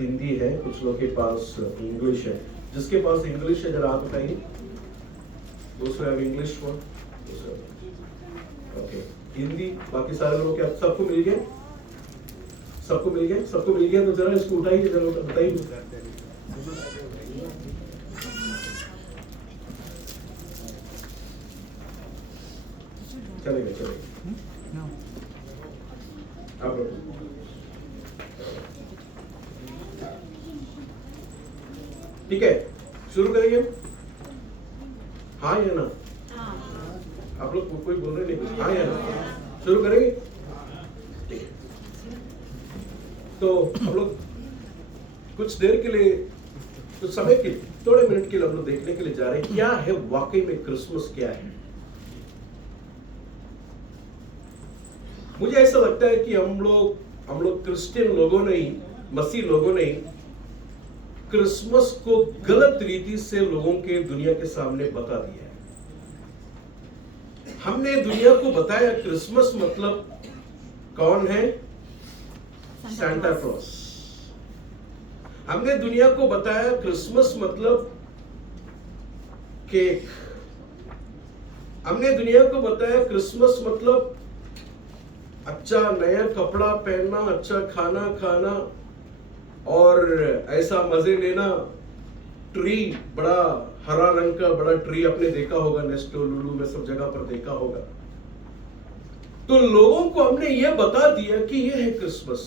हिंदी है, कुछ लोग के पास इंग्लिश है। जिसके पास इंग्लिश है जरा आप बताइए। दूसरा इंग्लिश वन, ओके। हिंदी बाकी सारे लोगों के सबको मिल गया? सबको मिल गया? सबको मिल गया तो जरा इसको उठाइए, जरा बताइए। चलेगा चलेगा। आप ठीक है, शुरू करेंगे। हाँ या ना? आप लोग कोई बोल रहे नहीं कुछ? हाँ या ना? शुरू करेंगे। ठीक है, तो हम लोग कुछ देर के लिए, कुछ समय के लिए, थोड़े मिनट के लिए हम लोग देखने के लिए जा रहे हैं क्या है वाकई में क्रिसमस क्या है। मुझे ऐसा लगता है कि हम लोग क्रिश्चियन लोगों ने ही, मसीह लोगों ने क्रिसमस को गलत रीति से लोगों के दुनिया के सामने बता दिया है। हमने दुनिया को बताया क्रिसमस मतलब कौन है? Santa Claus. हमने दुनिया को बताया क्रिसमस मतलब केक। हमने दुनिया को बताया क्रिसमस मतलब अच्छा नया कपड़ा पहनना, अच्छा खाना खाना और ऐसा मजे लेना। ट्री, बड़ा हरा रंग का बड़ा ट्री आपने देखा होगा, नेस्टो लुलू में सब जगह पर देखा होगा। तो लोगों को हमने ये बता दिया कि ये है क्रिसमस,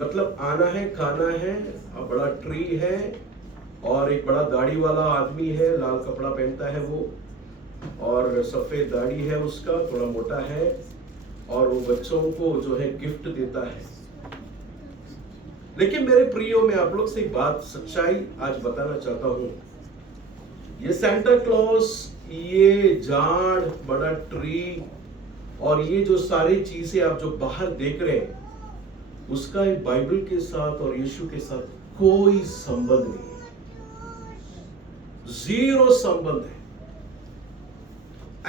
मतलब आना है, खाना है, बड़ा ट्री है और एक बड़ा दाढ़ी वाला आदमी है, लाल कपड़ा पहनता है वो, और सफेद दाढ़ी है उसका, थोड़ा मोटा है, और वो बच्चों को जो है गिफ्ट देता है। लेकिन मेरे प्रियो, मैं आप लोग से एक बात, सच्चाई आज बताना चाहता हूं। ये सांता क्लॉज, ये झाड़, बड़ा ट्री और ये जो सारी चीजें आप जो बाहर देख रहे हैं, उसका एक बाइबल के साथ और यीशु के साथ कोई संबंध नहीं है, जीरो संबंध है।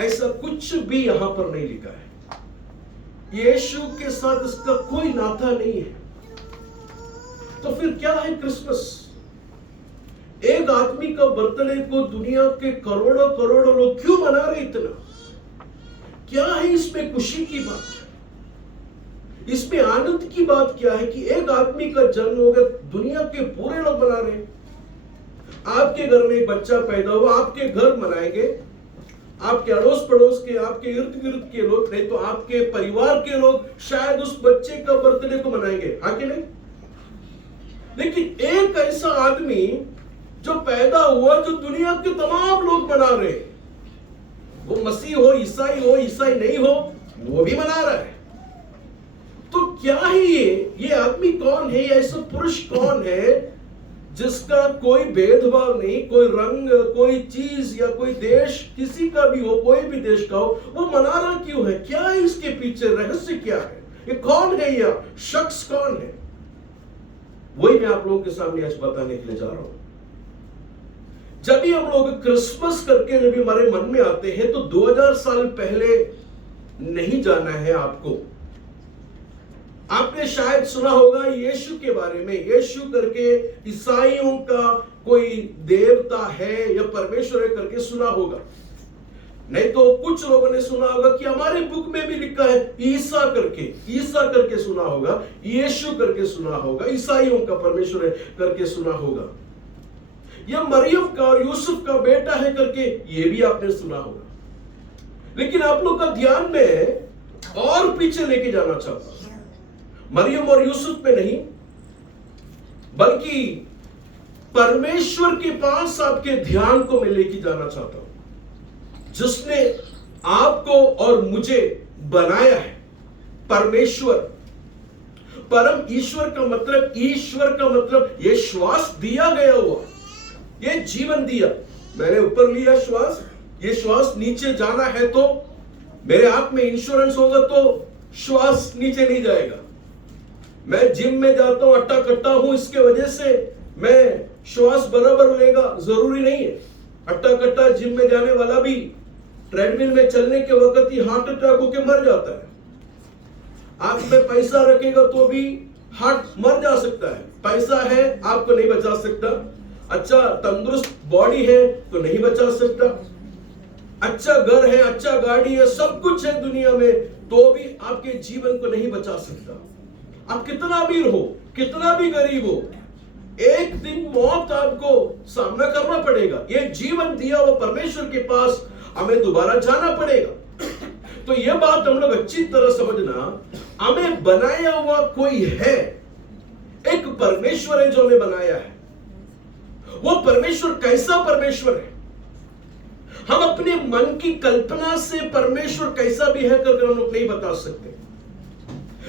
ऐसा कुछ भी यहां पर नहीं लिखा है। यीशु के साथ इसका कोई नाता नहीं है। तो फिर क्या है क्रिसमस? एक आदमी का बर्थडे को दुनिया के करोड़ों करोड़ों लोग क्यों मना रहे इतना? क्या है इसमें खुशी की बात? इसमें आनंद की बात क्या है कि एक आदमी का जन्म हो गया, दुनिया के पूरे लोग मना रहे हैं। आपके घर में एक बच्चा पैदा हुआ, आपके घर मनाएंगे, आपके अड़ोस पड़ोस के, आपके इर्द गिर्द के लोग, नहीं तो आपके परिवार के लोग शायद उस बच्चे का बर्थडे को मनाएंगे, हाँ कि नहीं? लेकिन एक ऐसा आदमी जो पैदा हुआ, जो दुनिया के तमाम लोग मना रहे हैं, वो मसीह हो, ईसाई नहीं हो, वो भी मना रहा है। तो क्या है ये आदमी कौन है? ये ऐसा पुरुष कौन है जिसका कोई भेदभाव नहीं, कोई रंग, कोई चीज या कोई देश, किसी का भी हो, कोई भी देश का हो, वो मना रहा क्यों है? क्या है इसके पीछे? रहस्य क्या है? ये कौन है? यह शख्स कौन है? वही मैं आप लोगों के सामने आज बताने के लिए जा रहा हूं। जब भी हम लोग क्रिसमस करके जब हमारे मन में आते हैं, तो 2000 साल पहले नहीं जाना है आपको। आपने शायद सुना होगा यीशु के बारे में। यीशु करके ईसाइयों का कोई देवता है या परमेश्वर है करके सुना होगा। नहीं तो कुछ लोगों ने सुना होगा कि हमारे बुक में भी लिखा है ईसा करके सुना होगा, यीशु करके सुना होगा, ईसाइयों का परमेश्वर है करके सुना होगा, या मरियम का और यूसुफ का बेटा है करके ये भी आपने सुना होगा। लेकिन आप लोग का ध्यान में और पीछे लेके जाना चाहता हूं। मरियम और यूसुफ पे नहीं, बल्कि परमेश्वर के पास आपके ध्यान को मैं लेके जाना चाहता हूं, जिसने आपको और मुझे बनाया है। परमेश्वर, परम ईश्वर का मतलब ये श्वास दिया गया हुआ, ये जीवन दिया। मैंने ऊपर लिया श्वास, ये श्वास नीचे जाना है तो मेरे हाथ में इंश्योरेंस होगा तो श्वास नीचे नहीं जाएगा। मैं जिम में जाता हूं, अट्टा कट्टा हूं, इसके वजह से मैं श्वास बराबर लेगा जरूरी नहीं है। अट्टा कट्टा जिम में जाने वाला भी ट्रेडमिल में चलने के वक्त ही हार्ट अटैक होकर मर जाता है। आप में पैसा रखेगा तो भी हार्ट मर जा सकता है, पैसा है आपको नहीं बचा सकता, अच्छा तंदुरुस्त बॉडी है तो नहीं बचा सकता, अच्छा घर है, अच्छा गाड़ी है, सब कुछ है दुनिया में, तो भी आपके जीवन को नहीं बचा सकता। आप कितना अमीर हो, कितना भी गरीब हो, एक दिन मौत आपको सामना करना पड़ेगा। ये जीवन दिया हुआ परमेश्वर के पास हमें दोबारा जाना पड़ेगा। तो यह बात हम लोग अच्छी तरह समझना, हमें बनाया हुआ कोई है, एक परमेश्वर है जो हमें बनाया है। वो परमेश्वर कैसा परमेश्वर है, हम अपने मन की कल्पना से परमेश्वर कैसा भी है करके हम लोग नहीं बता सकते।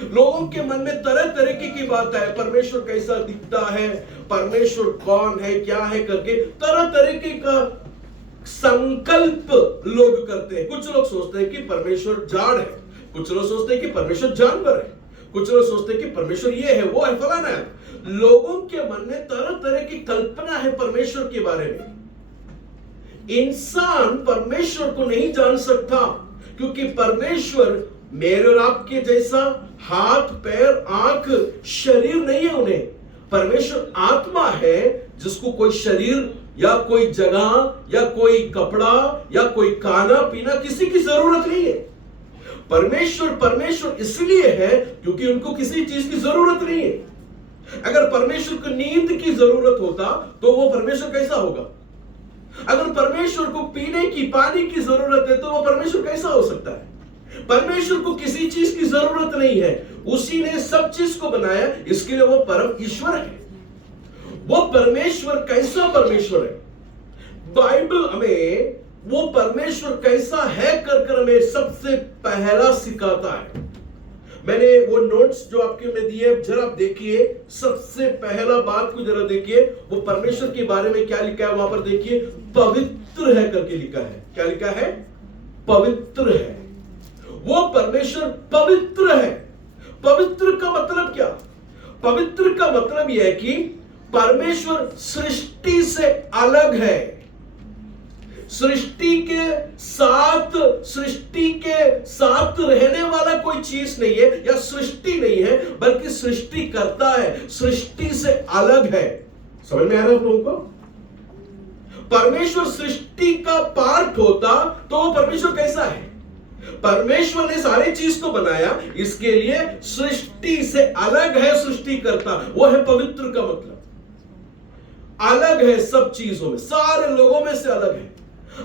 लोगों के मन में तरह तरह की बात है, परमेश्वर कैसा दिखता है, परमेश्वर कौन है, क्या है करके तरह तरह का संकल्प लोग करते हैं। कुछ लोग सोचते हैं कि परमेश्वर झाड़ है, कुछ लोग सोचते हैं कि परमेश्वर जानवर है, कुछ लोग सोचते हैं कि परमेश्वर ये है, वो है, फलाना है। लोगों के मन में तरह तरह की कल्पना है परमेश्वर के बारे में। इंसान परमेश्वर को नहीं जान सकता, क्योंकि परमेश्वर मेरे और आपके जैसा हाथ, पैर, आंख, शरीर नहीं है उन्हें। परमेश्वर आत्मा है जिसको कोई शरीर या कोई जगह या कोई कपड़ा या कोई खाना पीना किसी की जरूरत नहीं है। परमेश्वर इसलिए है क्योंकि उनको किसी चीज की जरूरत नहीं है। अगर परमेश्वर को नींद की जरूरत होता तो वो परमेश्वर कैसा होगा? अगर परमेश्वर को पीने की, पानी की जरूरत है तो वो परमेश्वर कैसा हो सकता है? परमेश्वर को किसी चीज की जरूरत नहीं है, उसी ने सब चीज को बनाया, इसके लिए वो परम ईश्वर है। वो परमेश्वर कैसा परमेश्वर है? बाइबल हमें वो परमेश्वर कैसा है कर हमें सबसे पहला सिखाता है। मैंने वो नोट्स जो आपके में दिए, जरा आप देखिए, सबसे पहला बात को जरा देखिए, वो परमेश्वर के बारे में क्या लिखा है वहां पर देखिए, पवित्र है करके लिखा है। क्या लिखा है? पवित्र है। वो परमेश्वर पवित्र है। पवित्र का मतलब क्या? पवित्र का मतलब यह है कि परमेश्वर सृष्टि से अलग है। सृष्टि के साथ रहने वाला कोई चीज नहीं है या सृष्टि नहीं है, बल्कि सृष्टि करता है, सृष्टि से अलग है। समझ में आ रहा है आप लोगों को? परमेश्वर सृष्टि का पार्ट होता तो वो परमेश्वर कैसा है? परमेश्वर ने सारी चीज को बनाया, इसके लिए सृष्टि से अलग है, सृष्टि करता, वो है पवित्र का मतलब। अलग है सब चीजों में, सारे लोगों में से अलग है।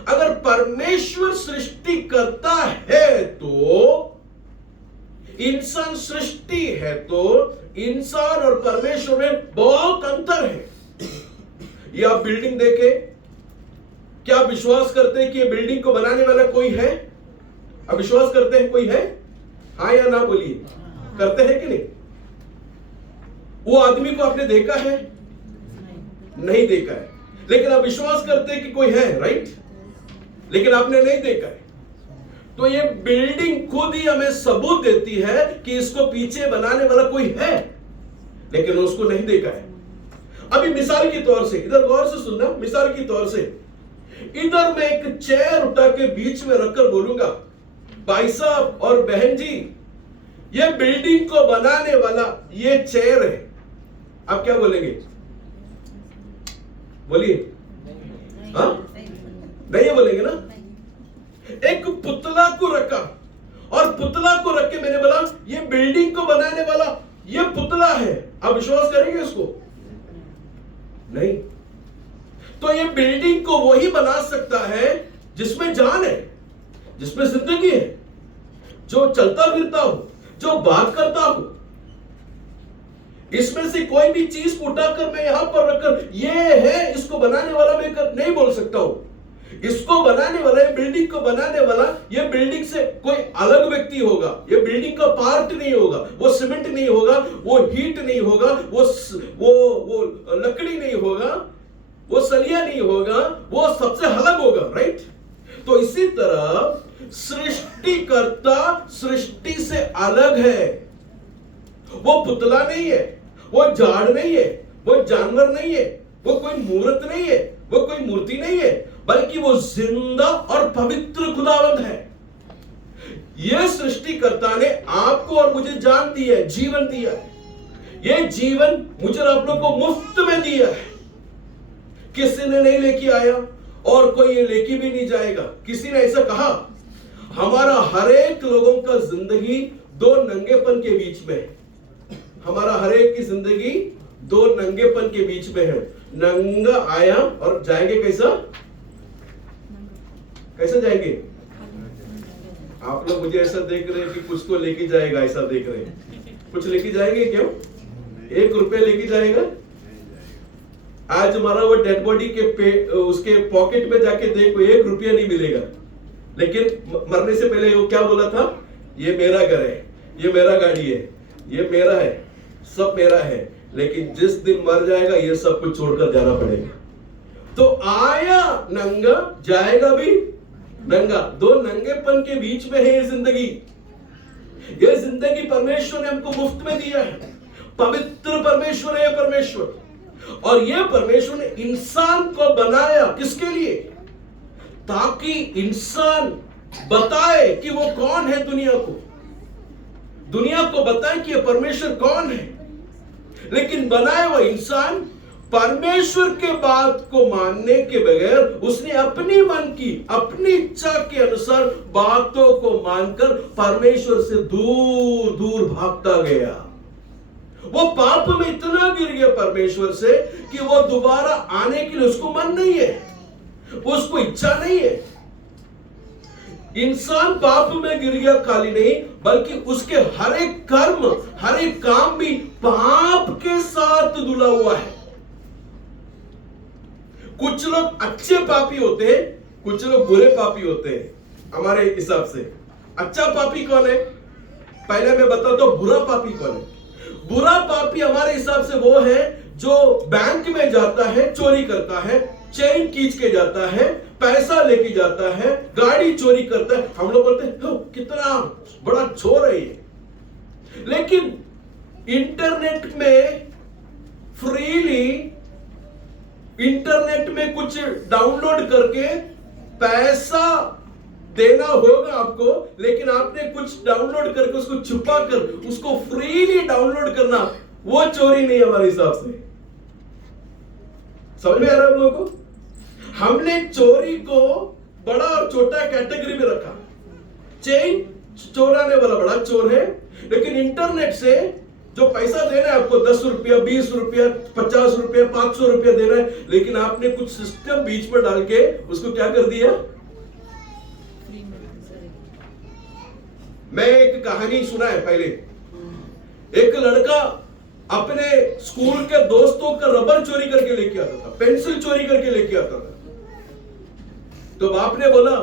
अगर परमेश्वर सृष्टि करता है तो इंसान सृष्टि है, तो इंसान और परमेश्वर में बहुत अंतर है। ये आप बिल्डिंग देखे, क्या विश्वास करते हैं कि ये बिल्डिंग को बनाने वाला कोई है? अब विश्वास करते हैं कोई है? हाँ या ना बोलिए, करते हैं कि नहीं? वो आदमी को आपने देखा है? नहीं देखा है, लेकिन आप विश्वास करते हैं कि कोई है, राइट? लेकिन आपने नहीं देखा है। तो ये बिल्डिंग खुद ही हमें सबूत देती है कि इसको पीछे बनाने वाला कोई है, लेकिन उसको नहीं देखा है। अभी मिसाल के तौर से, इधर गौर से सुनना, मिसाल के तौर से इधर मैं एक चेयर उठा के बीच में रखकर बोलूंगा, भाई साहब और बहन जी, ये बिल्डिंग को बनाने वाला ये चेयर है। आप क्या बोलेंगे? बोलिए। हाँ, नहीं बोलेंगे ना? एक पुतला को रखा और पुतला को रख के मैंने बोला ये बिल्डिंग को बनाने वाला ये पुतला है, आप विश्वास करेंगे इसको? नहीं। तो ये बिल्डिंग को वही बना सकता है जिसमें जान है, जिसमें जिंदगी है, जो चलता फिरता हो, जो बात करता हो। इसमें से कोई भी चीज उठाकर मैं यहां पर रखकर ये है इसको बनाने वाला मैं नहीं बोल सकता हूं। इसको बनाने वाला, ये बिल्डिंग को बनाने वाला, ये बिल्डिंग से कोई अलग व्यक्ति होगा, ये बिल्डिंग का पार्ट नहीं होगा, वो सीमेंट नहीं होगा, वो हीट नहीं होगा, वो लकड़ी नहीं होगा, वो सलिया नहीं होगा, वो सबसे अलग होगा, राइट? तो इसी तरह सृष्टिकर्ता सृष्टि से अलग है। वो पुतला नहीं है, वो झाड़ नहीं है, वो जानवर नहीं है, वो कोई मूर्त नहीं है, वो कोई मूर्ति नहीं है, बल्कि वो जिंदा और पवित्र खुदावंद है। यह सृष्टिकर्ता ने आपको और मुझे जान दी है, जीवन दिया है। ये जीवन मुझे आप लोग को मुफ्त में दिया है, किसी ने नहीं लेके आया और कोई ये लेके भी नहीं जाएगा। किसी ने ऐसा कहा, हमारा हर एक लोगों का जिंदगी दो नंगेपन के बीच में है। हमारा हर एक की जिंदगी दो नंगेपन के बीच में है। नंगा आया और जाएंगे कैसा? कैसे जाएंगे? आप लोग मुझे ऐसा देख रहे हैं कि कुछ को लेके जाएगा, ऐसा देख रहे हैं। कुछ लेके जाएंगे क्यों? 1 रुपया लेके जाएगा? आज हमारा वो डेड बॉडी के उसके पॉकेट में जाके देखो, 1 रुपया नहीं मिलेगा। लेकिन मरने से पहले वो क्या बोला था? ये मेरा घर है, ये मेरा गाड़ी है, ये मेरा है, सब मेरा है। लेकिन जिस दिन मर जाएगा ये सब कुछ छोड़कर जाना पड़ेगा। तो आया नंगा, जाएगा भी नंगा। दो नंगेपन के बीच में है ये जिंदगी। ये जिंदगी परमेश्वर ने हमको मुफ्त में दिया है। पवित्र परमेश्वर है ये परमेश्वर। और ये परमेश्वर ने इंसान को बनाया किसके लिए? ताकि इंसान बताए कि वो कौन है, दुनिया को बताए कि ये परमेश्वर कौन है। लेकिन बनाया हुआ इंसान परमेश्वर के बात को मानने के बगैर उसने अपनी मन की, अपनी इच्छा के अनुसार बातों को मानकर परमेश्वर से दूर दूर भागता गया। वो पाप में इतना गिर गया परमेश्वर से कि वो दोबारा आने के लिए उसको मन नहीं है, उसको इच्छा नहीं है। इंसान पाप में गिर गया खाली नहीं, बल्कि उसके हर एक कर्म, हर एक काम भी पाप के साथ धुला हुआ है। कुछ लोग अच्छे पापी होते हैं, कुछ लोग बुरे पापी होते हैं। हमारे हिसाब से अच्छा पापी कौन है? पहले मैं बताता हूं बुरा पापी कौन है। बुरा पापी हमारे हिसाब से वो है जो बैंक में जाता है, चोरी करता है, चेन खींच के जाता है, पैसा लेके जाता है, गाड़ी चोरी करता है। हम लोग बोलते हैं कितना बड़ा चोर है ये। लेकिन इंटरनेट में फ्रीली, इंटरनेट में कुछ डाउनलोड करके पैसा देना होगा आपको, लेकिन आपने कुछ डाउनलोड करके उसको छुपा कर उसको फ्रीली डाउनलोड करना, वो चोरी नहीं हमारे हिसाब से। समझ में आ रहा है हम लोगों को? हमने चोरी को बड़ा और छोटा कैटेगरी में रखा। चेन चोराने वाला बड़ा चोर है, लेकिन इंटरनेट से जो पैसा देना है आपको 10 रुपया, 20 रुपया, 50 रुपया, 500 रुपया देना है, लेकिन आपने कुछ सिस्टम बीच में डाल के उसको क्या कर दिया। मैं एक कहानी सुना है पहले। एक लड़का अपने स्कूल के दोस्तों का रबर चोरी करके लेके आता था, पेंसिल चोरी करके लेके आता था। तो बाप ने बोला,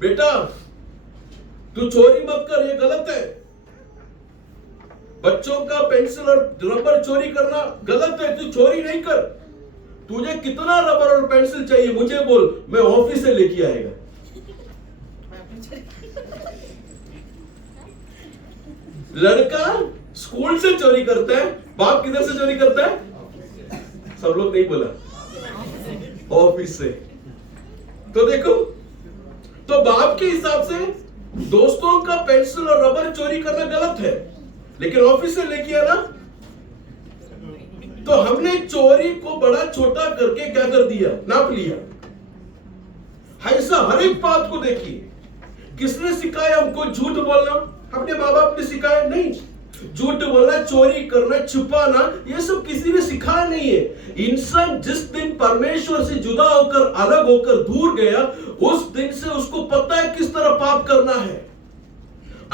बेटा तू चोरी मत कर, ये गलत है। बच्चों का पेंसिल और रबर चोरी करना गलत है, तू चोरी नहीं कर। तुझे कितना रबर और पेंसिल चाहिए मुझे बोल, मैं ऑफिस से लेके आएगा। लड़का स्कूल से चोरी करता है, बाप किधर से चोरी करता है? सब लोग नहीं बोला, ऑफिस से। तो देखो, तो बाप के हिसाब से दोस्तों का पेंसिल और रबर चोरी करना गलत है, लेकिन ऑफिस से लेके आना। तो हमने चोरी को बड़ा छोटा करके क्या कर दिया, नाप लिया। ऐसा हर एक बात को देखिए। किसने सिखाया हमको झूठ बोलना? अपने माँ बाप ने सिखाया नहीं। झूठ बोलना, चोरी करना, छुपाना, ये सब किसी ने सिखाया नहीं है। इंसान जिस दिन परमेश्वर से जुदा होकर, अलग होकर दूर गया, उस दिन से उसको पता है किस तरह पाप करना है।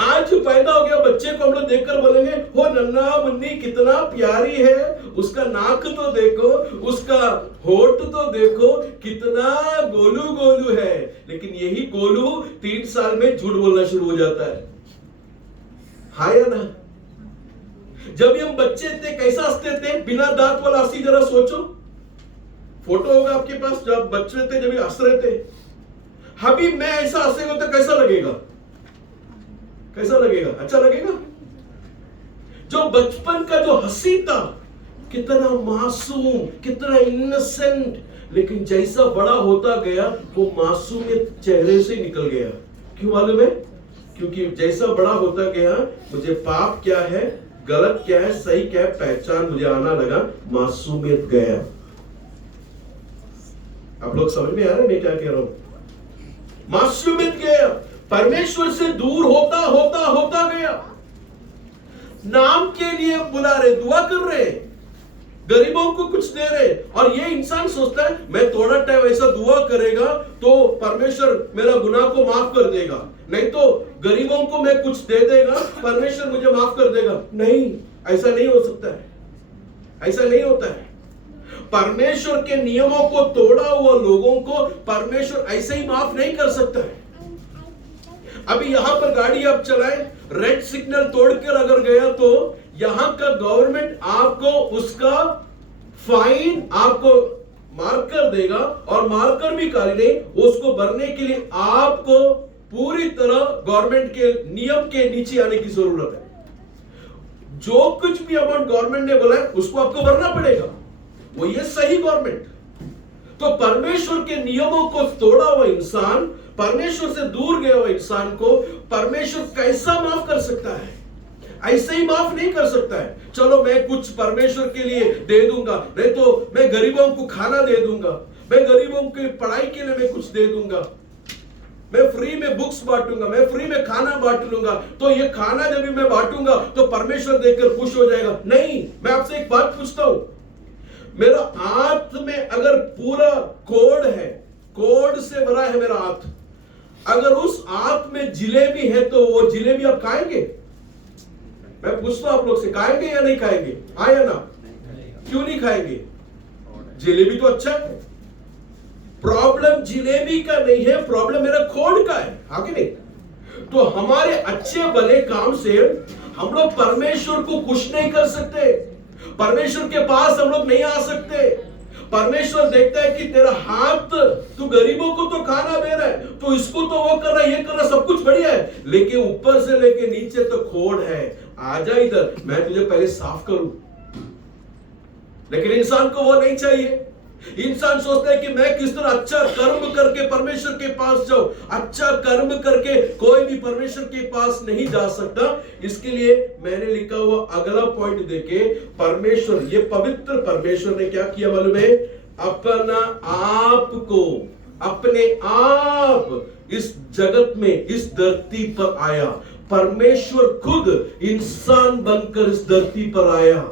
आज पैदा हो गया बच्चे को हम लोग देखकर बोलेंगे, वो नन्ना मुन्नी कितना प्यारी है, उसका नाक तो देखो, उसका होठ तो देखो, कितना गोलू गोलू है। लेकिन यही गोलू 3 साल में झूठ बोलना शुरू हो जाता है। हाँ या ना? जब हम बच्चे थे कैसा हंसते थे, बिना दांत वाला हंसी, जरा सोचो। फोटो होगा आपके पास जब बच्चे थे, जब हंस रहे थे। अभी मैं ऐसा हंसेगा तो कैसा लगेगा? कैसा लगेगा? अच्छा लगेगा? जो बचपन का जो हंसी था, कितना मासूम, कितना इनोसेंट, लेकिन जैसा बड़ा होता गया वो मासूमियत चेहरे से निकल गया। क्यों मालूम है? क्योंकि जैसा बड़ा होता गया मुझे पाप क्या है गलत क्या है सही क्या है पहचान मुझे आना लगा, मासूमियत गया। आप लोग समझ में आ रहे हैं मैं क्या कह रहा हूं? मासूमियत गया, परमेश्वर से दूर होता होता होता गया। नाम के लिए बुला रहे, दुआ कर रहे, गरीबों को कुछ दे रहे, और ये इंसान सोचता है मैं थोड़ा टाइम ऐसा दुआ करेगा तो परमेश्वर मेरा गुनाह को माफ कर देगा, नहीं तो गरीबों को मैं कुछ दे देगा परमेश्वर मुझे माफ कर देगा। नहीं, ऐसा नहीं हो सकता है, ऐसा नहीं होता है। परमेश्वर के नियमों को तोड़ा हुआ लोगों को परमेश्वर ऐसे ही माफ नहीं कर सकता है। अभी यहां पर गाड़ी आप चलाएं, रेड सिग्नल तोड़कर अगर गया तो यहां का गवर्नमेंट आपको उसका फाइन आपको मार्कर देगा, और मार्कर भी खाली नहीं, उसको भरने के लिए आपको पूरी तरह गवर्नमेंट के नियम के नीचे आने की जरूरत है। जो कुछ भी अमाउंट गवर्नमेंट ने बोला है उसको आपको भरना पड़ेगा, वो ये सही गवर्नमेंट। तो परमेश्वर के नियमों को तोड़ा हुआ इंसान, परमेश्वर से दूर गया हुआ इंसान को परमेश्वर कैसा माफ कर सकता है? ऐसे ही माफ नहीं कर सकता है। चलो मैं कुछ परमेश्वर के लिए दे दूंगा, नहीं तो मैं गरीबों को खाना दे दूंगा, मैं गरीबों की पढ़ाई के लिए मैं कुछ दे दूंगा, मैं फ्री में बुक्स बांटूंगा, मैं फ्री में खाना बांट लूंगा, तो ये खाना जब भी मैं बांटूंगा तो परमेश्वर देखकर खुश हो जाएगा। नहीं, मैं आपसे एक बात पूछता हूं, मेरा हाथ में अगर पूरा कोड है, कोड से भरा है मेरा हाथ, अगर उस हाथ में जिलेबी है तो वो जिलेबी आप खाएंगे? मैं पूछता हूं आप लोग से, खाएंगे या नहीं खाएंगे? हाँ या ना? क्यों नहीं खाएंगे? जिलेबी तो अच्छा है। प्रॉब्लम जिलेबी का नहीं है, प्रॉब्लम मेरा कोड का है, हाँ कि नहीं? तो हमारे अच्छे भले काम से हम लोग परमेश्वर को खुश नहीं कर सकते, परमेश्वर के पास हम लोग नहीं आ सकते। परमेश्वर देखता है कि तेरा हाथ, तू गरीबों को तो खाना दे रहा है, तो इसको तो वो कर रहा है, ये कर रहा है, सब कुछ बढ़िया है, लेकिन ऊपर से लेके नीचे तो खोड़ है। आजा इधर, मैं तुझे पहले साफ करूं। लेकिन इंसान को वो नहीं चाहिए। इंसान सोचता है कि मैं किस तरह अच्छा कर्म करके परमेश्वर के पास जाऊं। अच्छा कर्म करके कोई भी परमेश्वर के पास नहीं जा सकता। इसके लिए मैंने लिखा हुआ अगला पॉइंट देखे, परमेश्वर, ये पवित्र परमेश्वर ने क्या किया मालूम है? अपना आप को, अपने आप इस जगत में, इस धरती पर आया। परमेश्वर खुद इंसान बनकर इस धरती पर आया।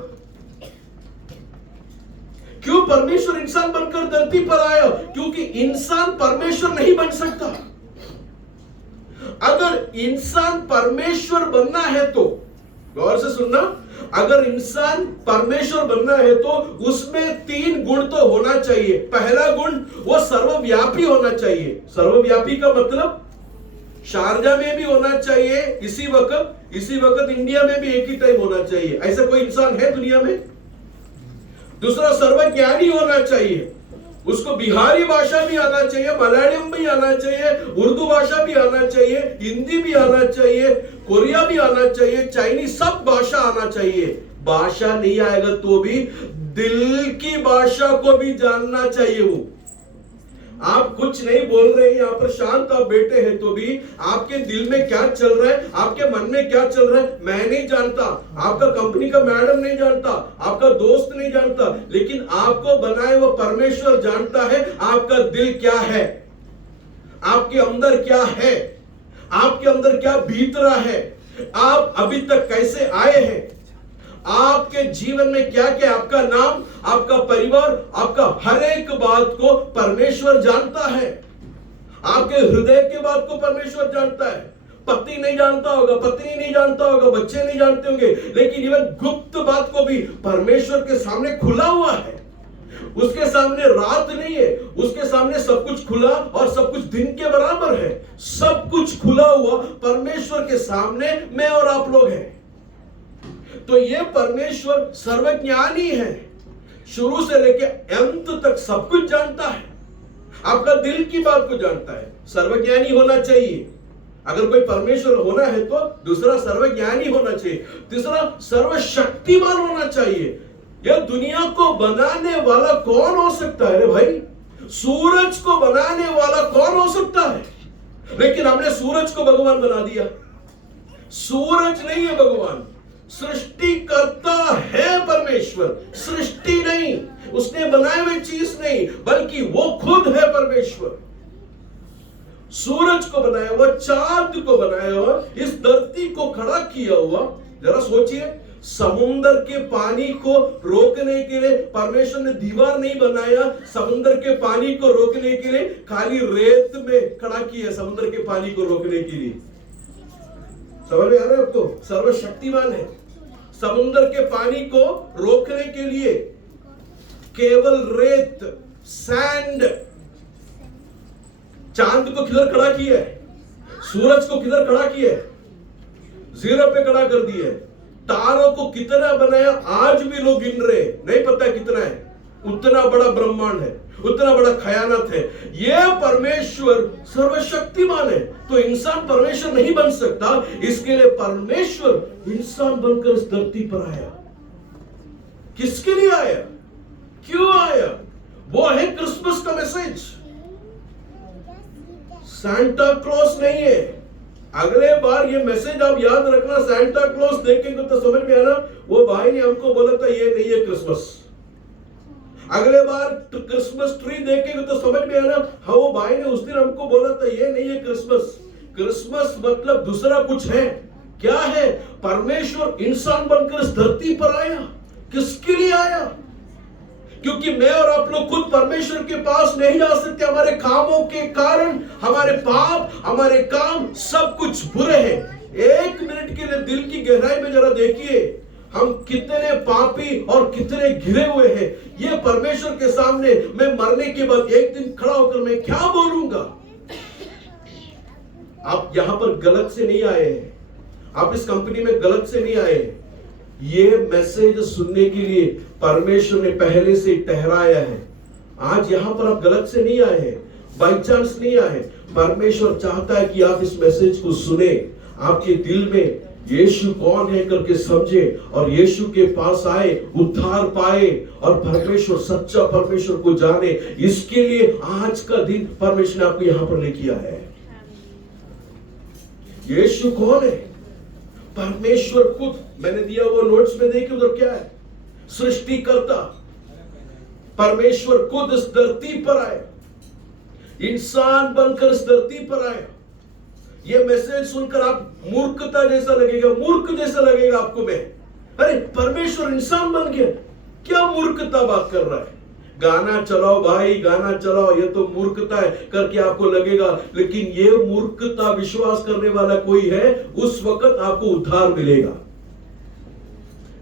क्यों परमेश्वर इंसान बनकर धरती पर आया? क्योंकि इंसान परमेश्वर नहीं बन सकता। अगर इंसान परमेश्वर बनना है तो, गौर से सुनना, अगर इंसान परमेश्वर बनना है तो उसमें 3 गुण तो होना चाहिए। पहला गुण, वो सर्वव्यापी होना चाहिए। सर्वव्यापी का मतलब शारजा में भी होना चाहिए इसी वक्त इंडिया में भी एक ही टाइम होना चाहिए। ऐसा कोई इंसान है दुनिया में? दूसरा, सर्वज्ञानी होना चाहिए, उसको बिहारी भाषा भी आना चाहिए, मलयालम भी आना चाहिए, उर्दू भाषा भी आना चाहिए, हिंदी भी आना चाहिए, कोरिया भी आना चाहिए, चाइनीज, सब भाषा आना चाहिए। भाषा नहीं आएगा तो भी दिल की भाषा को भी जानना चाहिए। वो आप कुछ नहीं बोल रहे हैं, यहाँ पर शांत आप बैठे हैं, तो भी आपके दिल में क्या चल रहा है, आपके मन में क्या चल रहा है, मैं नहीं जानता, आपका कंपनी का मैडम नहीं जानता, आपका दोस्त नहीं जानता, लेकिन आपको बनाए वो परमेश्वर जानता है आपका दिल क्या है, आपके अंदर क्या है, आपके अंदर क्या बीत रहा है, आप अभी तक कैसे आए हैं, आपके जीवन में क्या क्या, आपका नाम, आपका परिवार, आपका हर एक बात को परमेश्वर जानता है। आपके हृदय के बात को परमेश्वर जानता है। पति नहीं जानता होगा, पत्नी नहीं जानता होगा, बच्चे नहीं जानते होंगे, लेकिन इवन गुप्त बात को भी परमेश्वर के सामने खुला हुआ है। उसके सामने रात नहीं है, उसके सामने सब कुछ खुला और सब कुछ दिन के बराबर है। सब कुछ खुला हुआ परमेश्वर के सामने मैं और आप लोग हैं। तो ये परमेश्वर सर्वज्ञानी है, शुरू से लेके अंत तक सब कुछ जानता है, आपका दिल की बात को जानता है। सर्वज्ञानी होना चाहिए। अगर कोई परमेश्वर होना है तो दूसरा सर्वज्ञानी होना चाहिए, तीसरा सर्वशक्तिमान होना चाहिए। यह दुनिया को बनाने वाला कौन हो सकता है रे भाई? सूरज को बनाने वाला कौन हो सकता है? लेकिन हमने सूरज को भगवान बना दिया। सूरज नहीं है भगवान, सृष्टिकर्ता है परमेश्वर, सृष्टि नहीं, उसने बनाए हुए चीज नहीं, बल्कि वो खुद है परमेश्वर। सूरज को बनाया हुआ, चांद को बनाया हुआ, इस धरती को खड़ा किया हुआ। जरा सोचिए, समुद्र के पानी को रोकने के लिए परमेश्वर ने दीवार नहीं बनाया, समुद्र के पानी को रोकने के लिए खाली रेत में खड़ा किया समुद्र के पानी को रोकने के लिए। समझ में आ रहा है आपको? सर्वशक्तिमान है। समुद्र के पानी को रोकने के लिए केवल रेत, सैंड। चांद को किधर खड़ा किया है? सूरज को किधर खड़ा किया है? जीरो पे खड़ा कर दिया है। तारों को कितना बनाया आज भी लोग गिन रहे, नहीं पता कितना है। उतना बड़ा ब्रह्मांड है, उतना बड़ा खयानत है। यह परमेश्वर सर्वशक्तिमान है, तो इंसान परमेश्वर नहीं बन सकता। इसके लिए परमेश्वर इंसान बनकर इस धरती पर आया। किसके लिए आया? क्यों आया? वो है क्रिसमस का मैसेज। सांता क्लॉस नहीं है। अगले बार ये मैसेज आप याद रखना, सांता क्लॉस देखेंगे तो समझ में आना वो भाई ने हमको बोला था ये नहीं है क्रिसमस। अगले बार क्रिसमस ट्री देखेंगे तो समझ में आना, हाँ वो भाई ने उस दिन हमको बोला था ये नहीं है क्रिसमस। क्रिसमस मतलब दूसरा कुछ है। क्या है? परमेश्वर इंसान बनकर इस धरती पर आया। किसके लिए आया? क्योंकि मैं और आप लोग खुद परमेश्वर के पास नहीं जा सकते। हमारे कामों के कारण, हमारे पाप, हमारे काम सब कुछ बुरे हैं। एक मिनट के लिए दिल की गहराई में जरा देखिए, हम कितने पापी और कितने घिरे हुए हैं। ये परमेश्वर के सामने मैं मरने के बाद एक दिन खड़ा होकर मैं क्या बोलूंगा? आप यहां पर गलत से नहीं आए हैं, आप इस कंपनी में गलत से नहीं आए हैं। ये मैसेज सुनने के लिए परमेश्वर ने पहले से ठहराया है। आज यहां पर आप गलत से नहीं आए हैं, बाई चांस नहीं आए। परमेश्वर चाहता है कि आप इस मैसेज को सुने, आपके दिल में यीशु कौन है करके समझे और यीशु के पास आए, उद्धार पाए और परमेश्वर, सच्चा परमेश्वर को जाने। इसके लिए आज का दिन परमेश्वर ने आपको यहां पर लेके आया है। यीशु कौन है? परमेश्वर खुद। मैंने दिया वो नोट्स में देखिए उधर क्या है? सृष्टिकर्ता परमेश्वर खुद इस धरती पर आए, इंसान बनकर इस धरती पर आए। ये मैसेज सुनकर आप मूर्खता जैसा लगेगा, मूर्ख जैसा लगेगा आपको। मैं अरे परमेश्वर इंसान बन गया, क्या मूर्खता बात कर रहा है? गाना चलाओ भाई, गाना चलाओ, ये तो मूर्खता है करके आपको लगेगा। लेकिन ये मूर्खता विश्वास करने वाला कोई है, उस वक्त आपको उद्धार मिलेगा।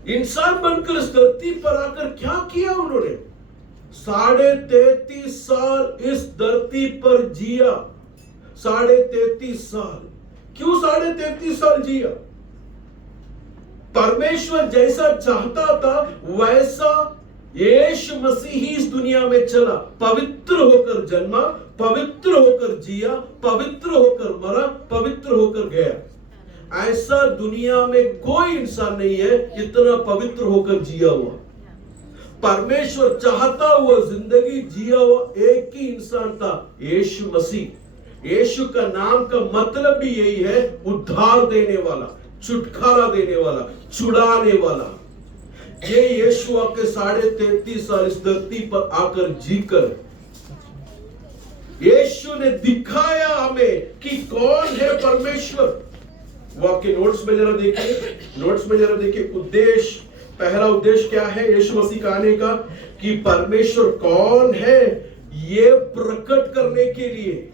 इंसान बनकर इस धरती पर आकर क्या किया उन्होंने? 33.5 साल इस धरती पर जिया। 33.5 साल। क्यों 33.5 साल जिया? परमेश्वर जैसा चाहता था वैसा यीशु मसीह ही इस दुनिया में चला। पवित्र होकर जन्मा, पवित्र होकर जिया, पवित्र होकर मरा, पवित्र होकर गया। ऐसा दुनिया में कोई इंसान नहीं है इतना पवित्र होकर जिया हुआ। परमेश्वर चाहता हुआ जिंदगी जिया हुआ एक ही इंसान था, यीशु मसीह। यीशु का नाम का मतलब भी यही है, उद्धार देने वाला, छुटकारा देने वाला, छुड़ाने वाला। ये यीशु आके 33.5 साल इस धरती पर आकर जीकर यीशु ने दिखाया हमें कि कौन है परमेश्वर। वो आपके नोट्स में जरा देखिए, नोट्स में जरा देखिए। उद्देश्य, पहला उद्देश्य क्या है यीशु मसीह का आने का? कि परमेश्वर कौन है ये प्रकट करने के लिए।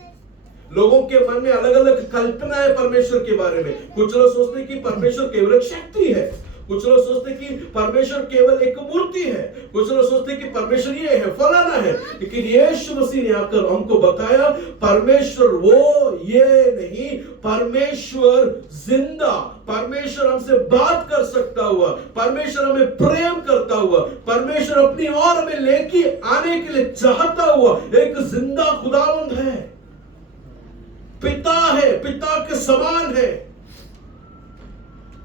लोगों के मन में अलग अलग कल्पना है परमेश्वर के बारे में। कुछ लोग सोचते हैं कि परमेश्वर केवल एक शक्ति है, कुछ लोग सोचते हैं कि परमेश्वर केवल एक मूर्ति है, कुछ लोग सोचते हैं कि परमेश्वर ये है, फलाना है। लेकिन यीशु मसीह ने आकर हमको बताया परमेश्वर वो ये नहीं, परमेश्वर जिंदा, परमेश्वर हमसे बात कर सकता हुआ, परमेश्वर हमें प्रेम करता हुआ, परमेश्वर अपनी ओर हमें लेके आने के लिए चाहता हुआ एक जिंदा खुदावंद है, पिता है, पिता के समान है।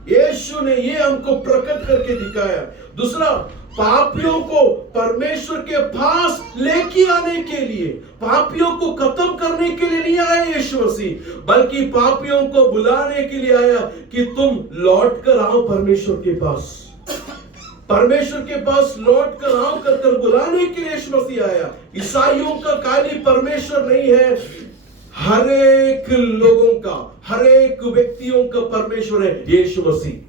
यीशु ने ये हमको प्रकट करके दिखाया। दूसरा, पापियों को परमेश्वर के पास लेके आने के लिए, पापियों को खत्म करने के लिए नहीं आया यीशु मसीह, बल्कि पापियों को बुलाने के लिए आया कि तुम लौट कर आओ परमेश्वर के पास। परमेश्वर के पास लौट कर आओ कर बुलाने के लिए यीशु मसीह आया। ईसाइयों का खाली परमेश्वर नहीं है, हर एक लोगों का, हर एक व्यक्तियों का परमेश्वर है यीशु मसीह।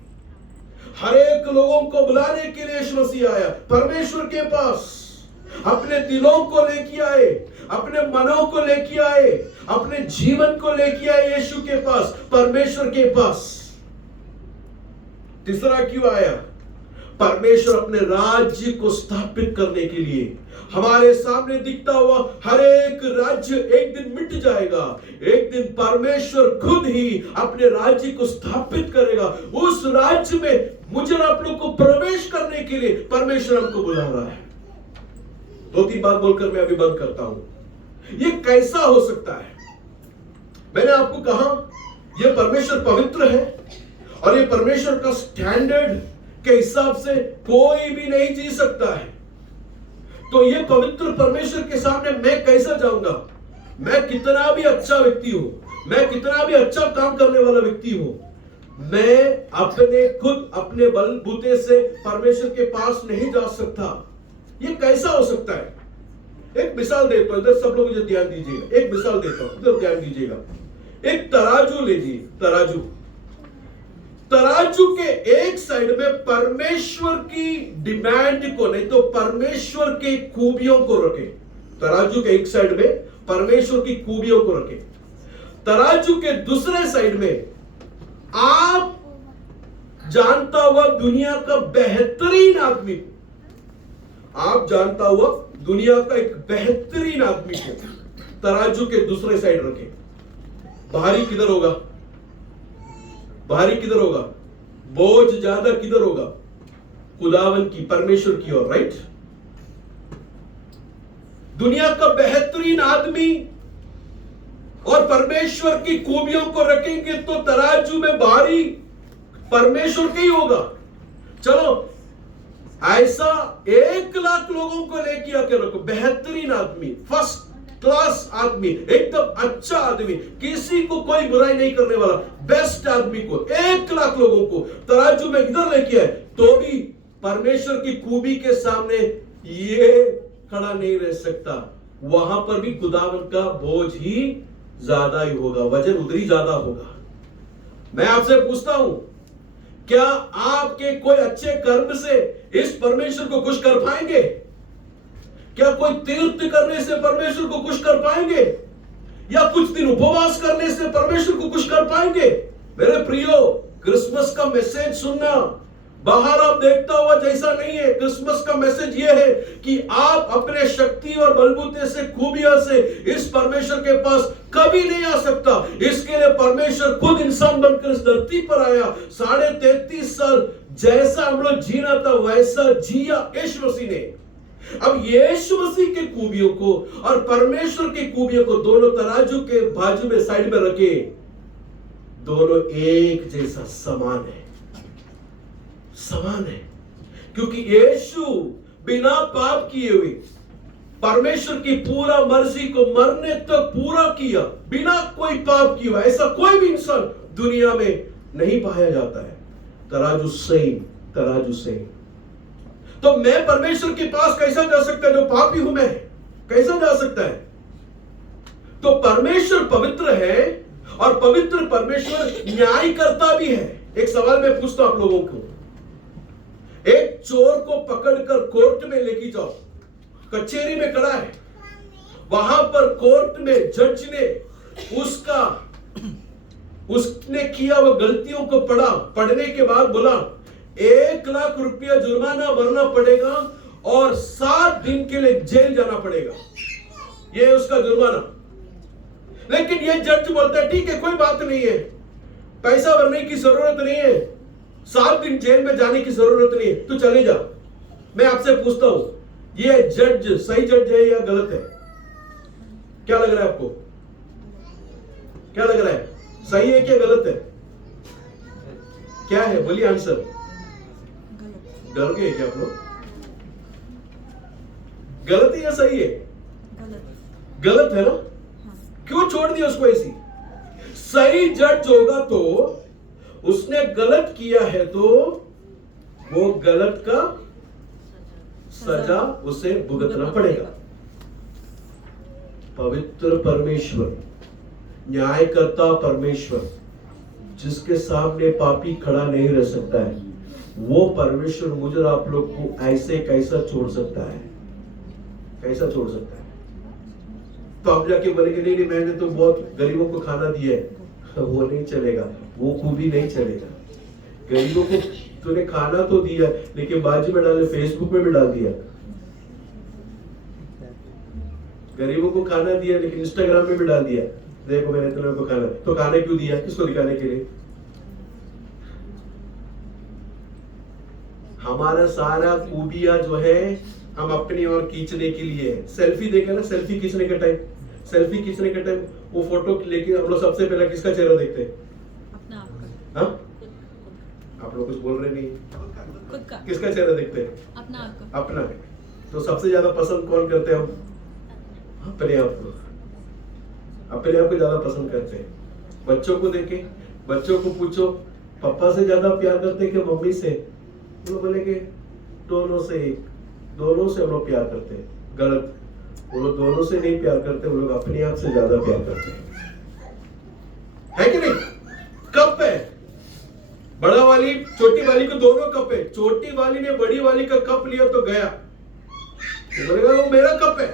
हर एक लोगों को बुलाने के लिए यीशु मसीह आया परमेश्वर के पास। अपने दिलों को लेके आए, अपने मनों को लेके आए, अपने जीवन को लेके आए यीशु के पास, परमेश्वर के पास। तीसरा क्यों आया? परमेश्वर अपने राज्य को स्थापित करने के लिए। हमारे सामने दिखता हुआ हर एक राज्य एक दिन मिट जाएगा, एक दिन परमेश्वर खुद ही अपने राज्य को स्थापित करेगा। उस राज्य में मुझे और आप लोग को प्रवेश करने के लिए परमेश्वर हमको बुला रहा है। 2-3 बात बोलकर मैं अभी बंद करता हूं। ये कैसा हो सकता है? मैंने आपको कहा यह परमेश्वर पवित्र है और ये परमेश्वर का स्टैंडर्ड के हिसाब से कोई भी नहीं जी सकता है। तो ये पवित्र परमेश्वर के सामने मैं कैसा जाऊंगा? मैं कितना भी अच्छा व्यक्ति हूं, मैं कितना भी अच्छा काम करने वाला व्यक्ति हूं, मैं अपने खुद अपने बलबूते से परमेश्वर के पास नहीं जा सकता। ये कैसा हो सकता है? एक मिसाल देता हूं, इधर सब लोग मुझे ध्यान दीजिएगा। एक मिसाल देता हूं, इधर ध्यान दीजिएगा। एक तराजू लीजिए, तराजू। तराजू के एक साइड में परमेश्वर की डिमांड को नहीं तो परमेश्वर के खूबियों को रखें। तराजू के एक साइड में परमेश्वर की खूबियों को रखें। तराजू के दूसरे साइड में आप जानता हुआ दुनिया का बेहतरीन आदमी, आप जानता हुआ दुनिया का एक बेहतरीन आदमी को तराजू के दूसरे साइड रखें। भारी किधर होगा? भारी किधर होगा? बोझ ज्यादा किधर होगा? खुदावन की, परमेश्वर की ओर, राइट? दुनिया का बेहतरीन आदमी और परमेश्वर की खूबियों को रखेंगे तो तराजू में भारी परमेश्वर का ही होगा। चलो ऐसा 1,00,000 लोगों को लेके आके रखो, बेहतरीन आदमी, फर्स्ट क्लास आदमी, एकदम अच्छा आदमी, किसी को कोई बुराई नहीं करने वाला, बेस्ट आदमी को 1,00,000 लोगों को तराजू में इधर लेके आए तो भी परमेश्वर की खूबी के सामने ये खड़ा नहीं रह सकता। वहां पर भी खुदावन का बोझ ही ज्यादा ही होगा, वजन उधर ही ज्यादा होगा। मैं आपसे पूछता हूं, क्या आपके कोई अच्छे कर्म से इस परमेश्वर को खुश कर पाएंगे? क्या कोई तीर्थ करने से परमेश्वर को खुश कर पाएंगे? या कुछ दिन उपवास करने से परमेश्वर को खुश कर पाएंगे? मेरे प्रियो, क्रिसमस का मैसेज सुनना बाहर आप देखता हुआ जैसा नहीं है। क्रिसमस का मैसेज यह है कि आप अपने शक्ति और बलबूते से, खूबियों से इस परमेश्वर के पास कभी नहीं आ सकता। इसके लिए परमेश्वर खुद इंसान बनकर इस धरती पर आया। 33.5 साल जैसा हम लोग जीना था वैसा जिया यीशु मसीह ने। अब यीशु मसीह के खूबियों को और परमेश्वर की खूबियों को दोनों तराजू के बाजू में, साइड में रखे, दोनों एक जैसा समान है, समान है। क्योंकि यीशु बिना पाप किए हुए परमेश्वर की पूरा मर्जी को मरने तक पूरा किया, बिना कोई पाप किया। ऐसा कोई भी इंसान दुनिया में नहीं पाया जाता है। तराजू सेम, तराजू सेम। तो मैं परमेश्वर के पास कैसा जा सकता है? जो पापी हूं मैं, कैसा जा सकता है? तो परमेश्वर पवित्र है और पवित्र परमेश्वर न्यायकर्ता भी है। एक सवाल मैं पूछता हूं आप लोगों को, एक चोर को पकड़कर कोर्ट में लेके जाओ, कचहरी में खड़ा है, वहां पर कोर्ट में जज ने उसने किया वो गलतियों को पढ़ने के बाद बोला 1,00,000 रुपया जुर्माना भरना पड़ेगा और 7 दिन के लिए जेल जाना पड़ेगा, ये उसका जुर्माना। लेकिन ये जज बोलता है ठीक है, कोई बात नहीं है, पैसा भरने की जरूरत नहीं है, 7 दिन जेल में जाने की जरूरत नहीं है, तू चले जा। मैं आपसे पूछता हूं, ये जज सही जज है या गलत है? क्या लग रहा है आपको? क्या लग रहा है, सही है क्या गलत है? क्या है, बोलिए आंसर। डर गए क्या आप लोग? गलत है या सही है? गलत है ना? क्यों छोड़ दिया उसको ऐसी? सही जज होगा तो उसने गलत किया है तो वो गलत का सजा उसे भुगतना पड़ेगा। पवित्र परमेश्वर, न्यायकर्ता परमेश्वर, जिसके सामने पापी खड़ा नहीं रह सकता है, वो परमेश्वर मुझे और आप लोग को ऐसे कैसा छोड़ सकता है? कैसा छोड़ सकता है? तो आप जाके बोलेंगे नहीं नहीं मैंने तो बहुत गरीबों को खाना दिया है, वो नहीं चलेगा, वो खूबी नहीं चलेगा। गरीबों को तूने खाना तो दिया लेकिन बाजू में डाले, फेसबुक में भी डाल दिया। गरीबों को खाना दिया लेकिन इंस्टाग्राम में भी डाल दिया, देखो मैंने तुम लोगों को खाना। तो खाना क्यों दिया? किसको दिखाने के लिए? हमारा सारा खूबिया जो है हम अपनी ओर खींचने के लिए। सेल्फी देखा ना, सेल्फी खींचने का टाइम, सेल्फी खींचने का टाइम वो फोटो लेके हम लोग सबसे पहले किसका चेहरा देखते हैं? अपना आपका। हाँ? आप लोग कुछ बोल रहे नहीं, खुद का। किसका चेहरा देखते हैं? अपना आपका। अपना। तो सबसे ज्यादा पसंद कौन करते हैं हम? अपने आप को। अपने आप को ज्यादा पसंद करते हैं। बच्चों को देखे, बच्चों को पूछो पापा से ज्यादा प्यार करते हैं कि मम्मी से? वो बोलेंगे दोनों से, दोनों से हम लोग प्यार करते हैं। गलत, वो लोग दोनों से नहीं प्यार करते, वो लोग अपने आप से ज्यादा प्यार करते हैं, है कि नहीं? कप है, बड़ा वाली छोटी वाली को दोनों कप है। छोटी वाली ने बड़ी वाली का कप लिया तो गया, तो बोलेगा वो मेरा कप है,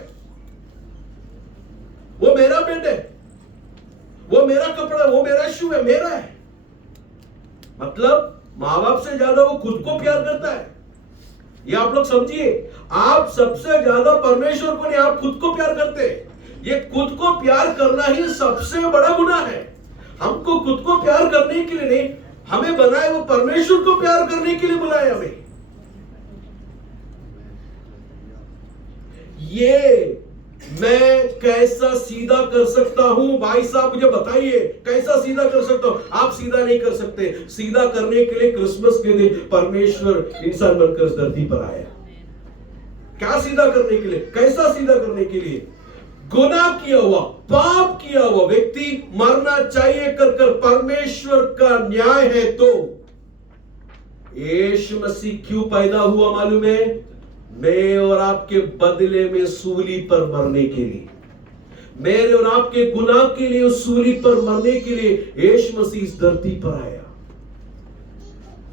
वो मेरा बेड है, वो मेरा कपड़ा, वो मेरा शू है, मेरा है। मतलब माँ बाप से ज्यादा वो खुद को प्यार करता है। ये आप लोग समझिए, आप सबसे ज्यादा परमेश्वर को नहीं, आप खुद को प्यार करते हैं। ये खुद को प्यार करना ही सबसे बड़ा गुनाह है। हमको खुद को प्यार करने के लिए नहीं, हमें बनाए वो परमेश्वर को प्यार करने के लिए बुलाए हमें। ये मैं कैसा सीधा कर सकता हूं? भाई साहब मुझे बताइए, कैसा सीधा कर सकता हूं? आप सीधा नहीं कर सकते। सीधा करने के लिए क्रिसमस के दिन परमेश्वर इंसान बनकर इस धरती पर आया। क्या सीधा करने के लिए? कैसा सीधा करने के लिए? गुनाह किया हुआ, पाप किया हुआ व्यक्ति मरना चाहिए कर परमेश्वर का न्याय है। तो यीशु मसीह क्यों पैदा हुआ मालूम है? मैं और आपके बदले में सूली पर मरने के लिए, मेरे और आपके गुनाह के लिए उस सूली पर मरने के लिए यीशु मसीह इस धरती पर आया।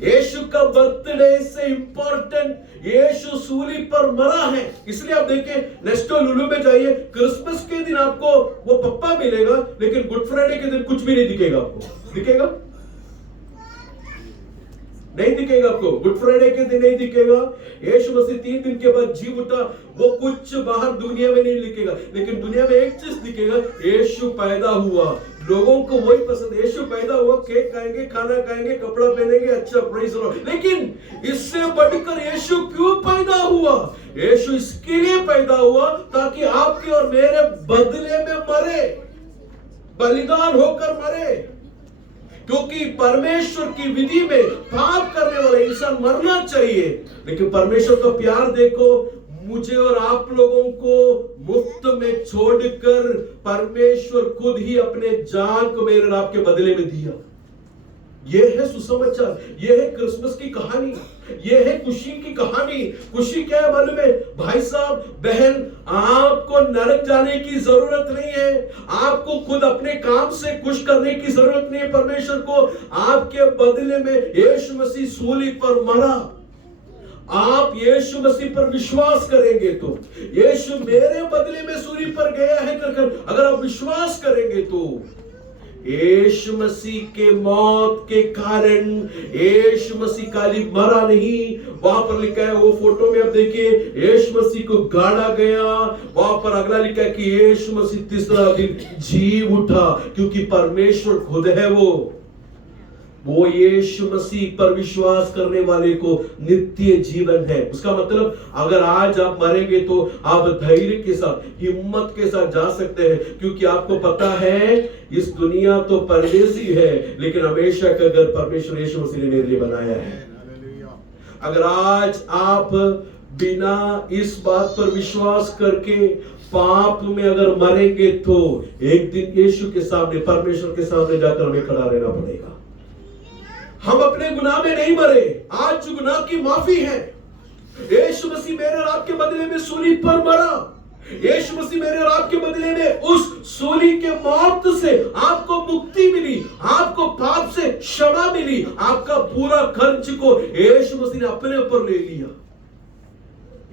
यीशु का बर्थडे से इंपॉर्टेंट यीशु सूली पर मरा है। इसलिए आप देखें, नेस्टो लुलू में जाइए, क्रिसमस के दिन आपको वो पप्पा मिलेगा, लेकिन गुड फ्राइडे के दिन कुछ भी नहीं दिखेगा। आपको दिखेगा? नहीं दिखेगा आपको। गुड फ्राइडे के दिन नहीं दिखेगा। यीशु मसीह 3 दिन के बाद जी उठा, वो कुछ बाहर दुनिया में नहीं दिखेगा, लेकिन दुनिया में एक चीज दिखेगा, यीशु पैदा हुआ। लोगों को वही पसंद, यीशु पैदा हुआ, केक खाएंगे, खाना खाएंगे, कपड़ा पहनेंगे, अच्छा प्रेज़ द लॉर्ड। लेकिन इससे बढ़कर यीशु क्यों पैदा हुआ? यीशु इसके लिए पैदा हुआ ताकि आपके और मेरे बदले में मरे, बलिदान होकर मरे। क्योंकि परमेश्वर की विधि में पाप करने वाला इंसान मरना चाहिए, लेकिन परमेश्वर का प्यार देखो, मुझे और आप लोगों को मुफ्त में छोड़कर परमेश्वर खुद ही अपने जान को मेरे और आपके बदले में दिया। यह है सुसमाचार, यह है क्रिसमस की कहानी, यह है खुशी की कहानी। खुशी क्या है मालूम है? भाई साहब बहन, आपको नरक जाने की जरूरत नहीं है, आपको खुद अपने काम से खुश करने की जरूरत नहीं है। परमेश्वर को आपके बदले में यीशु मसीह सूली पर मरा। आप यीशु मसीह पर विश्वास करेंगे तो, यीशु मेरे बदले में सूली पर गया है कर अगर आप विश्वास करेंगे तो यीशु मसीह के मौत के कारण यीशु मसीह खाली मरा नहीं, वहां पर लिखा है, वो फोटो में आप देखिए, यीशु मसीह को गाड़ा गया। वहां पर अगला लिखा है कि यीशु मसीह तीसरा दिन जी उठा, क्योंकि परमेश्वर खुद है वो यीशु मसीह पर विश्वास करने वाले को नित्य जीवन है। उसका मतलब अगर आज आप मरेंगे तो आप धैर्य के साथ, हिम्मत के साथ जा सकते हैं, क्योंकि आपको पता है इस दुनिया तो परदेसी है, लेकिन हमेशा का घर परमेश्वर यीशु मसीह ने मेरे लिए बनाया है। अगर आज आप बिना इस बात पर विश्वास करके पाप में अगर मरेंगे तो एक दिन यीशु के सामने, परमेश्वर के सामने जाकर हमें खड़ा रहना पड़ेगा। हम अपने गुनाह में नहीं मरे, आज जो गुनाह की माफी है, यीशु मसीह मेरे और आपके बदले में सूली पर मरा। यीशु मसीह मेरे और आपके बदले में उस सूली के मौत से आपको मुक्ति मिली, आपको पाप से क्षमा मिली, आपका पूरा खर्च को यीशु मसीह ने अपने ऊपर ले लिया।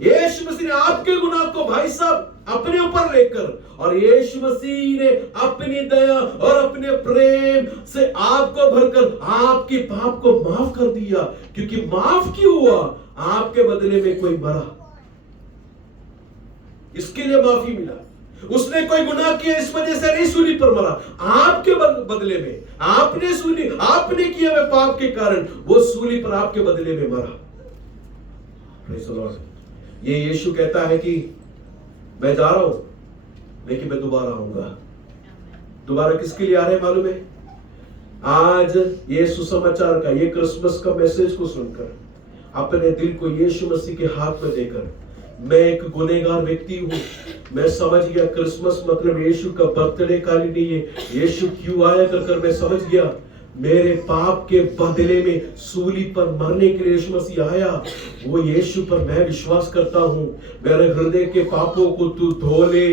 यीशु मसीह ने आपके गुनाह को भाई साहब अपने ऊपर लेकर, और यीशु मसीह ने अपनी दया और अपने प्रेम से आपको भरकर आपके पाप को माफ कर दिया। क्योंकि माफ क्यों हुआ? आपके बदले में कोई मरा, इसके लिए माफी मिला। उसने कोई गुनाह किया इस वजह से नहीं सूली पर मरा, आपके बदले में आपने किए हुए पाप के कारण वो सूली पर आपके बदले में मरा। Praise the Lord. ये यीशु कहता है कि मैं जा रहा हूं लेकिन मैं दोबारा आऊंगा। दोबारा किसके लिए आ रहे हैं मालूम है? आज ये सुसमाचार का, ये क्रिसमस का मैसेज को सुनकर अपने दिल को यीशु मसीह के हाथ में देकर, मैं एक गुनहगार व्यक्ति हूं, मैं समझ गया क्रिसमस मतलब यीशु का बर्थडे खाली नहीं है, यीशु क्यों आया कर मैं समझ गया। मेरे पाप के बदले में सूली पर मरने के लिए यीशु मसीह आया। वो यीशु पर मैं विश्वास करता हूं, मेरे हृदय के पापों को तू धो ले।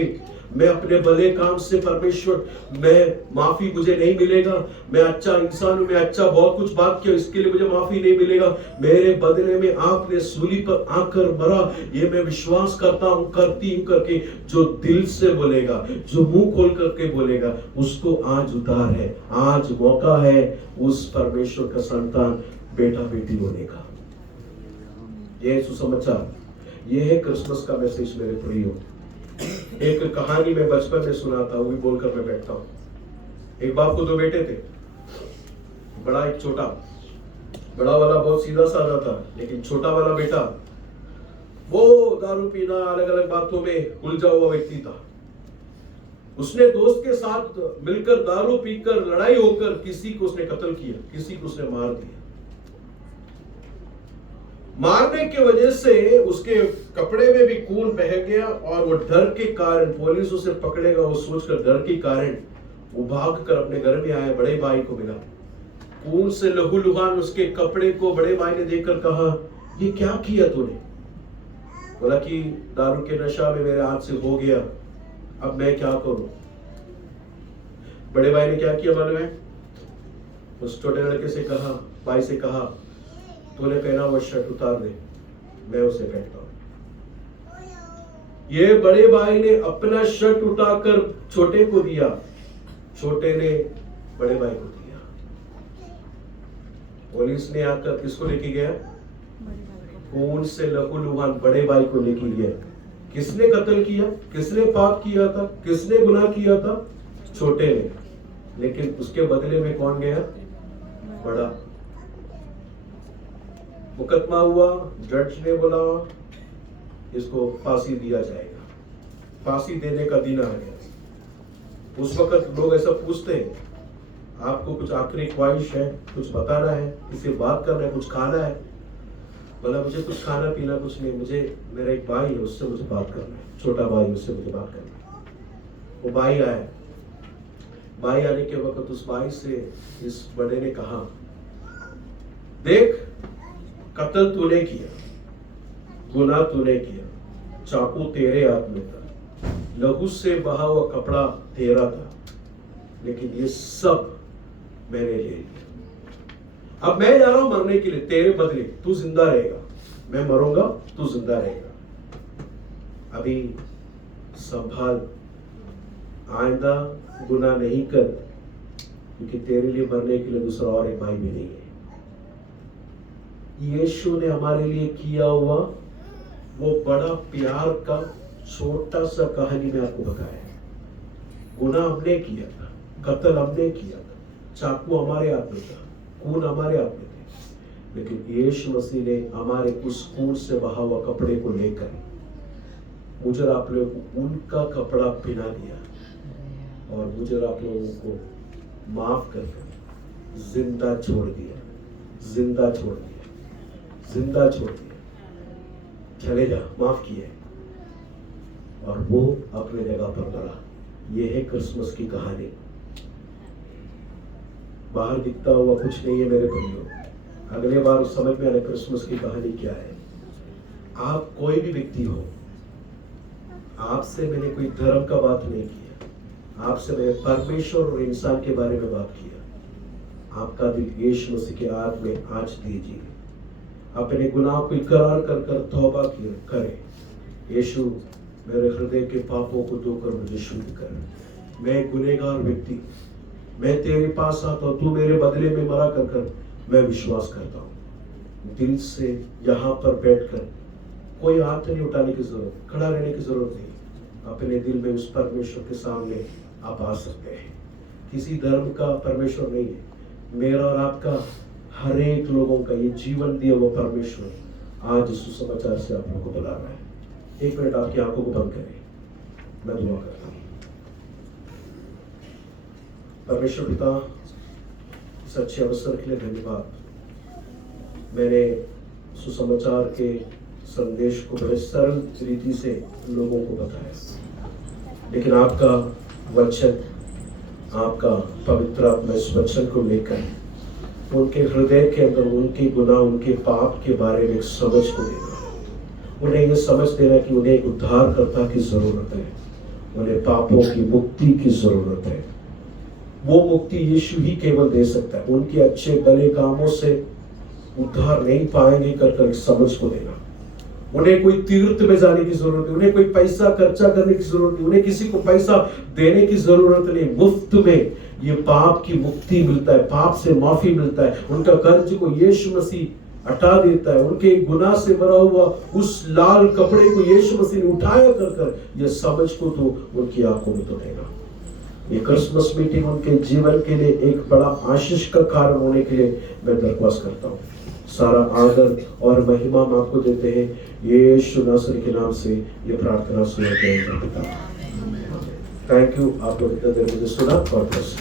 मैं अपने भले काम से परमेश्वर, मैं माफी मुझे नहीं मिलेगा। मैं अच्छा इंसान हूं, मैं अच्छा बहुत कुछ बात किया, इसके लिए मुझे माफी नहीं मिलेगा। मेरे बदले में आपने सूली पर आकर मरा, ये मैं विश्वास करता हूं, करती हूं करके जो दिल से बोलेगा, जो मुंह खोल करके बोलेगा, उसको आज उद्धार है, आज मौका है उस परमेश्वर का संतान, बेटा बेटी होने का। यह सुसमाचार, यह है क्रिसमस का मैसेज मेरे प्रियो। एक कहानी में बचपन में सुना था, वो भी बोलकर मैं बैठता हूं। एक बाप को दो बेटे थे, बड़ा एक छोटा। बड़ा वाला बहुत सीधा साधा था, लेकिन छोटा वाला बेटा वो दारू पीना, अलग अलग बातों में उलझा हुआ व्यक्ति था। उसने दोस्त के साथ मिलकर दारू पीकर, लड़ाई होकर किसी को उसने कत्ल किया, किसी को उसने मार दिया। मारने की वजह से उसके कपड़े में भी खून बह गया, और वो डर के कारण, पुलिस उसे पकड़ेगा वो सोचकर डर के कारण वो भागकर अपने घर में आया। बड़े भाई को मिला, खून से लहूलुहान उसके कपड़े को बड़े भाई ने देखकर कहा, ये क्या किया तूने? बोला कि दारू के नशा में मेरे हाथ से हो गया, अब मैं क्या करूं? बड़े भाई ने क्या किया मालूम है? उस छोटे लड़के से कहा, भाई से कहा, तूने पहना वो शर्ट उतार दे, मैं उसे पहनता हूं। ये बड़े भाई ने अपना शर्ट उठाकर छोटे को दिया, छोटे ने बड़े भाई को दिया। पुलिस ने आकर किसको लेके गया? खून से लहूलुहान बड़े भाई को लेके गया। किसने कत्ल किया? किसने पाप किया था? किसने गुनाह किया था? छोटे ने। लेकिन उसके बदले में कौन गया? बड़ा। मुकदमा हुआ, जज ने बोला इसको फांसी दिया जाएगा। फांसी देने का दिन आ गया। उस वक्त लोग ऐसा पूछते हैं, आपको कुछ आखिरी ख्वाहिश है, कुछ बताना है, किसी बात करना है, कुछ खाना है? बोला मुझे कुछ खाना पीना कुछ नहीं, मुझे मेरा एक भाई है उससे मुझे बात करना है, छोटा भाई, उससे मुझे बात करना है। वो भाई आया। भाई आने के वक्त उस भाई से इस बड़े ने कहा, देख कत्ल तूने किया, गुनाह तूने किया, चाकू तेरे हाथ में था, लहू से बहा हुआ कपड़ा तेरा था, लेकिन ये सब मैंने ले लिया। अब मैं जा रहा हूं मरने के लिए तेरे बदले, तू जिंदा रहेगा, मैं मरूंगा, तू जिंदा रहेगा। अभी संभाल, आइंदा गुनाह नहीं कर, क्योंकि तेरे लिए मरने के लिए दूसरा और एक भाई भी नहीं है। यीशु ने हमारे लिए किया हुआ वो बड़ा प्यार का छोटा सा कहानी में आपको बताया। गुनाह हमने किया था, कत्ल हमने किया था, चाकू हमारे हाथ में था, खून हमारे हाथ में थे, लेकिन यीशु मसीह ने हमारे उस खून से बहा हुआ कपड़े को लेकर मुझे और आप लोगों को उनका कपड़ा पहना दिया, और मुझे और आप लोगों को माफ करके जिंदा छोड़ दिया, जिंदा छोड़ दिया, जिंदा छोड़ दिया। चले जा, माफ किए, और वो अपने जगह पर बढ़ा। ये है क्रिसमस की कहानी। बाहर दिखता हुआ कुछ नहीं है मेरे भाइयों, अगले बार समझ में आना क्रिसमस की कहानी क्या है। आप कोई भी व्यक्ति हो, आपसे मैंने कोई धर्म का बात नहीं किया, आपसे मैंने परमेश्वर और इंसान के बारे में बात किया। आपका दिल यीशु मसीह के हाथ में आज दीजिए, अपने गुनाह को इकरार कर कर तौबा करें। यीशु, मेरे हृदय के पापों को धोकर मुझे शुद्ध कर, मैं गुनहगार व्यक्ति हूँ, मैं तेरे पास आता हूँ, तू मेरे बदले में मरा कर कर मैं विश्वास करता हूँ। दिल से यहाँ पर बैठकर कोई हाथ नहीं उठाने की जरूरत, खड़ा रहने की जरूरत नहीं। अपने दिल में उस परमेश्वर के सामने आप आ सकते हैं। किसी धर्म का परमेश्वर नहीं है, मेरा और आपका हर एक लोगों का ये जीवन दिया हुआ परमेश्वर आज इस सुसमाचार से आप लोगों को बुला रहा है। एक मिनट आपकी आंखों को बंद करें, मैं दुआ करता हूँ। परमेश्वर पिता, इस अच्छे अवसर के लिए धन्यवाद। मैंने सुसमाचार के संदेश को बड़े सरल रीति से लोगों को बताया, लेकिन आपका वचन, आपका पवित्र आत्मा इस वचन को लेकर उनके हृदय के अंदर उनके गुनाह, उनके पाप के बारे में एक समझ को देना, उन्हें ये समझ देना कि उन्हें एक उद्धारकर्ता की जरूरत है, उन्हें पापों की मुक्ति की जरूरत है। वो मुक्ति यीशु ही केवल दे सकता है। उनके अच्छे भले कामों से उद्धार नहीं पाएंगे कर समझ को देना। उन्हें कोई तीर्थ में जाने की जरूरत नहीं, उन्हें कोई पैसा खर्चा करने की जरूरत नहीं, उन्हें किसी को पैसा देने की जरूरत नहीं। मुफ्त में ये पाप की मुक्ति मिलता है, पाप से माफी मिलता है। उनका कर्ज को यीशु मसीह हटा देता है। उनके गुनाह से भरा हुआ उस लाल कपड़े को यीशु मसीह ने उठाया कर ये समझ को तो उनकी आंखों में तो देना। ये क्रिसमस मीटिंग उनके जीवन के लिए एक बड़ा आशीष का कारण होने के लिए मैं दरख्वास्त करता हूँ। सारा आदर और महिमा हम आपको देते हैं, यीशु नासरी के नाम से ये प्रार्थना सुना। थैंक यू, आप लोग इतना देर मुझे सुना। God bless.